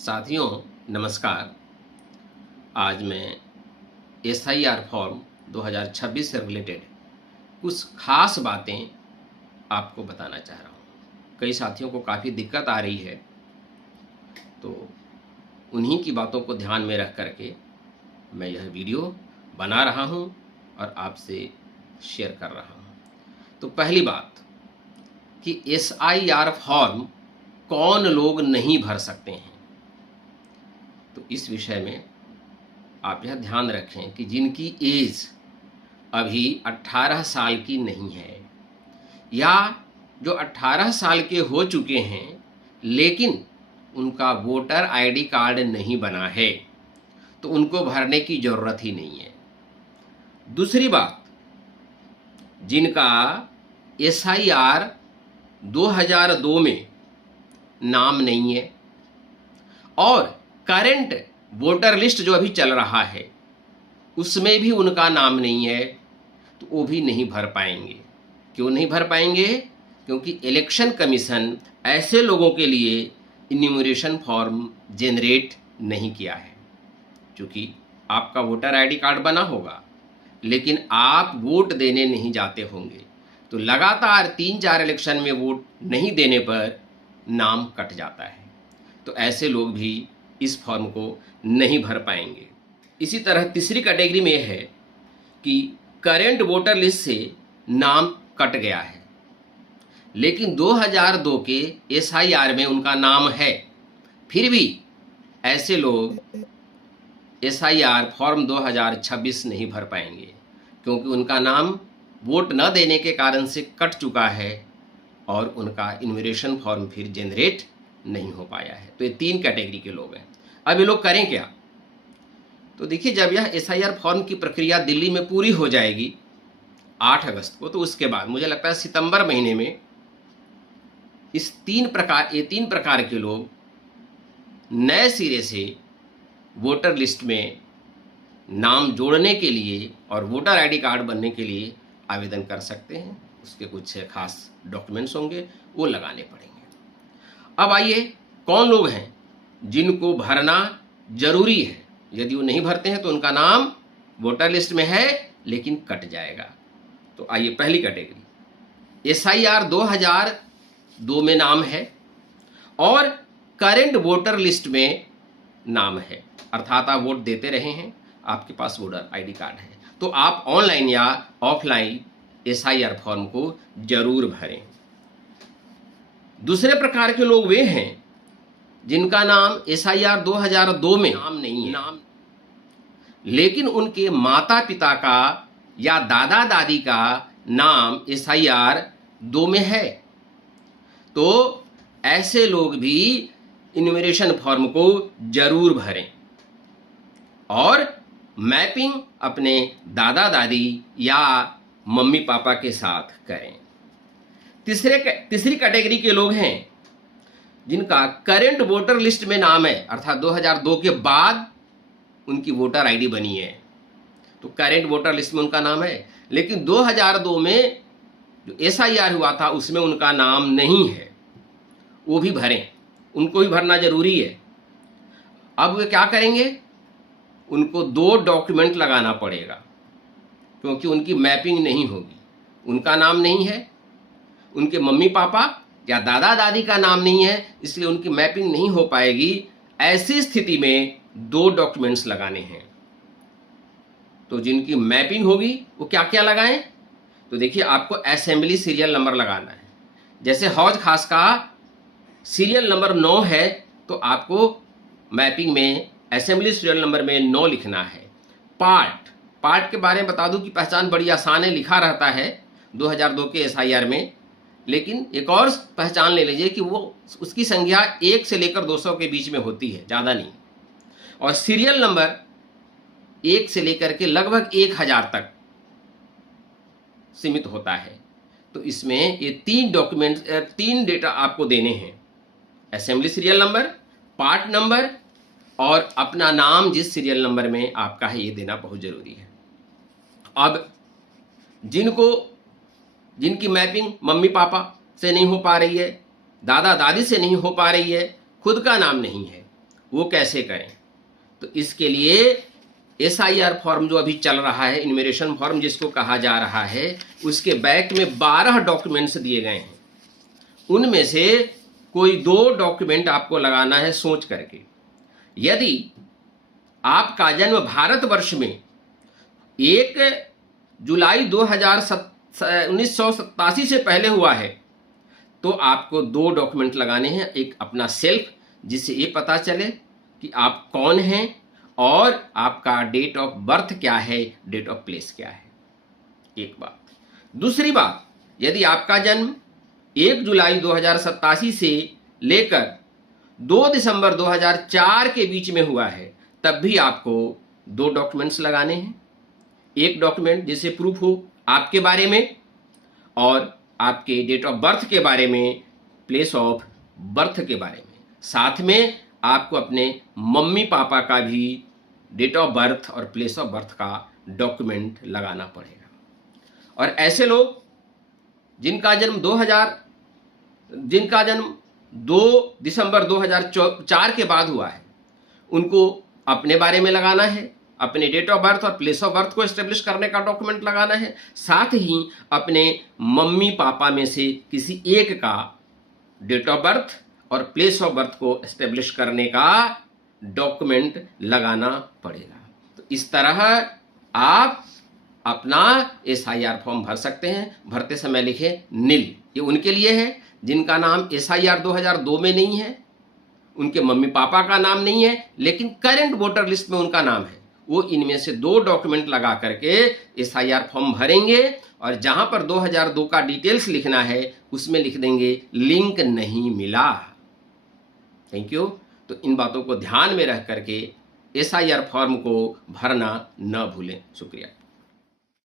साथियों नमस्कार। आज मैं एसआईआर फॉर्म 2026 से रिलेटेड कुछ खास बातें आपको बताना चाह रहा हूँ। कई साथियों को काफ़ी दिक्कत आ रही है, तो उन्हीं की बातों को ध्यान में रख करके मैं यह वीडियो बना रहा हूँ और आपसे शेयर कर रहा हूँ। तो पहली बात कि एसआईआर फॉर्म कौन लोग नहीं भर सकते हैं, तो इस विषय में आप यह ध्यान रखें कि जिनकी एज अभी 18 साल की नहीं है या जो 18 साल के हो चुके हैं लेकिन उनका वोटर आईडी कार्ड नहीं बना है, तो उनको भरने की ज़रूरत ही नहीं है। दूसरी बात, जिनका एसआईआर 2002 में नाम नहीं है और करंट वोटर लिस्ट जो अभी चल रहा है उसमें भी उनका नाम नहीं है, तो वो भी नहीं भर पाएंगे। क्यों नहीं भर पाएंगे? क्योंकि इलेक्शन कमीशन ऐसे लोगों के लिए इन्यूमरेशन फॉर्म जनरेट नहीं किया है। क्योंकि आपका वोटर आईडी कार्ड बना होगा लेकिन आप वोट देने नहीं जाते होंगे, तो लगातार 3-4 इलेक्शन में वोट नहीं देने पर नाम कट जाता है, तो ऐसे लोग भी इस फॉर्म को नहीं भर पाएंगे। इसी तरह तीसरी कैटेगरी में है कि करंट वोटर लिस्ट से नाम कट गया है लेकिन 2002 के एसआईआर में उनका नाम है, फिर भी ऐसे लोग एसआईआर फॉर्म 2026 नहीं भर पाएंगे क्योंकि उनका नाम वोट न देने के कारण से कट चुका है और उनका इन्यूमरेशन फॉर्म फिर जनरेट नहीं हो पाया है। तो ये 3 कैटेगरी के लोग हैं। अब ये लोग करें क्या? तो देखिए, जब यह एसआईआर फॉर्म की प्रक्रिया दिल्ली में पूरी हो जाएगी 8 अगस्त को, तो उसके बाद मुझे लगता है सितंबर महीने में ये 3 प्रकार के लोग नए सिरे से वोटर लिस्ट में नाम जोड़ने के लिए और वोटर आईडी कार्ड बनने के लिए आवेदन कर सकते हैं। उसके कुछ खास डॉक्यूमेंट्स होंगे, वो लगाने पड़ेंगे। अब आइए, कौन लोग हैं जिनको भरना जरूरी है? यदि वो नहीं भरते हैं तो उनका नाम वोटर लिस्ट में है लेकिन कट जाएगा। तो आइए, पहली कैटेगरी, एसआईआर 2002 में नाम है और करंट वोटर लिस्ट में नाम है, अर्थात आप वोट देते रहे हैं, आपके पास वोटर आईडी कार्ड है, तो आप ऑनलाइन या ऑफलाइन एसआईआर फॉर्म को जरूर भरें। दूसरे प्रकार के लोग वे हैं जिनका नाम एसआईआर 2002 में नाम नहीं है लेकिन उनके माता पिता का या दादा दादी का नाम एसआईआर 2 में है, तो ऐसे लोग भी इन्यूमरेशन फॉर्म को जरूर भरें और मैपिंग अपने दादा दादी या मम्मी पापा के साथ करें। तीसरी कैटेगरी के लोग हैं जिनका करंट वोटर लिस्ट में नाम है, अर्थात 2002 के बाद उनकी वोटर आईडी बनी है, तो करंट वोटर लिस्ट में उनका नाम है लेकिन 2002 में जो एसआईआर हुआ था उसमें उनका नाम नहीं है, वो भी भरें, उनको भी भरना जरूरी है। अब वे क्या करेंगे? उनको 2 डॉक्यूमेंट लगाना पड़ेगा क्योंकि उनकी मैपिंग नहीं होगी, उनका नाम नहीं है, उनके मम्मी पापा या दादा दादी का नाम नहीं है, इसलिए उनकी मैपिंग नहीं हो पाएगी। ऐसी स्थिति में 2 डॉक्यूमेंट्स लगाने हैं। तो जिनकी मैपिंग होगी वो क्या क्या लगाएं? तो देखिए, आपको असेंबली सीरियल नंबर लगाना है। जैसे हौज खास का सीरियल नंबर 9 है तो आपको मैपिंग में असेंबली सीरियल नंबर में 9 लिखना है। पार्ट के बारे में बता दूं कि पहचान बड़ी आसान है, लिखा रहता है 2002 के एसआईआर में, लेकिन एक और पहचान ले लीजिए कि वो उसकी संख्या 1 से लेकर 200 के बीच में होती है, ज़्यादा नहीं। और सीरियल नंबर 1 से लेकर के लगभग 1000 तक सीमित होता है। तो इसमें ये 3 डेटा आपको देने हैं, assembly serial number, part number और अपना नाम जिस सीरियल नंबर में आपका है, ये देना बहुत ज़रूरी है। अब जिनकी मैपिंग मम्मी पापा से नहीं हो पा रही है, दादा दादी से नहीं हो पा रही है, खुद का नाम नहीं है, वो कैसे करें? तो इसके लिए SIR फॉर्म जो अभी चल रहा है, इन्यूमरेशन फॉर्म जिसको कहा जा रहा है, उसके बैक में 12 डॉक्यूमेंट्स दिए गए हैं। उनमें से कोई 2 डॉक्यूमेंट आपको लगाना है सोच करके। यदि आपका जन्म भारतवर्ष में 1 जुलाई 1987 से पहले हुआ है तो आपको 2 डॉक्यूमेंट लगाने हैं। एक अपना सेल्फ, जिससे ये पता चले कि आप कौन हैं, और आपका डेट ऑफ बर्थ क्या है, डेट ऑफ प्लेस क्या है, एक बात। दूसरी बात, यदि आपका जन्म 1 जुलाई 2087 से लेकर 2 दिसंबर 2004 के बीच में हुआ है, तब भी आपको 2 डॉक्यूमेंट्स लगाने हैं। एक डॉक्यूमेंट जिससे प्रूफ हो आपके बारे में और आपके डेट ऑफ बर्थ के बारे में, प्लेस ऑफ बर्थ के बारे में। साथ में आपको अपने मम्मी पापा का भी डेट ऑफ बर्थ और प्लेस ऑफ बर्थ का डॉक्यूमेंट लगाना पड़ेगा। और ऐसे लोग जिनका जन्म 2 दिसंबर 2004 के बाद हुआ है, उनको अपने बारे में लगाना है, अपने डेट ऑफ बर्थ और प्लेस ऑफ बर्थ को एस्टेब्लिश करने का डॉक्यूमेंट लगाना है। साथ ही अपने मम्मी पापा में से किसी एक का डेट ऑफ बर्थ और प्लेस ऑफ बर्थ को एस्टेब्लिश करने का डॉक्यूमेंट लगाना पड़ेगा। तो इस तरह आप अपना SIR फॉर्म भर सकते हैं। भरते समय लिखे नील, ये उनके लिए है जिनका नाम SIR 2002 में नहीं है, उनके मम्मी पापा का नाम नहीं है, लेकिन करंट वोटर लिस्ट में उनका नाम है। वो इनमें से 2 डॉक्यूमेंट लगा करके SIR फॉर्म भरेंगे, और जहां पर 2002 का डिटेल्स लिखना है उसमें लिख देंगे लिंक नहीं मिला। Thank you. तो इन बातों को ध्यान में रख करके SIR फॉर्म को भरना न भूलें। शुक्रिया।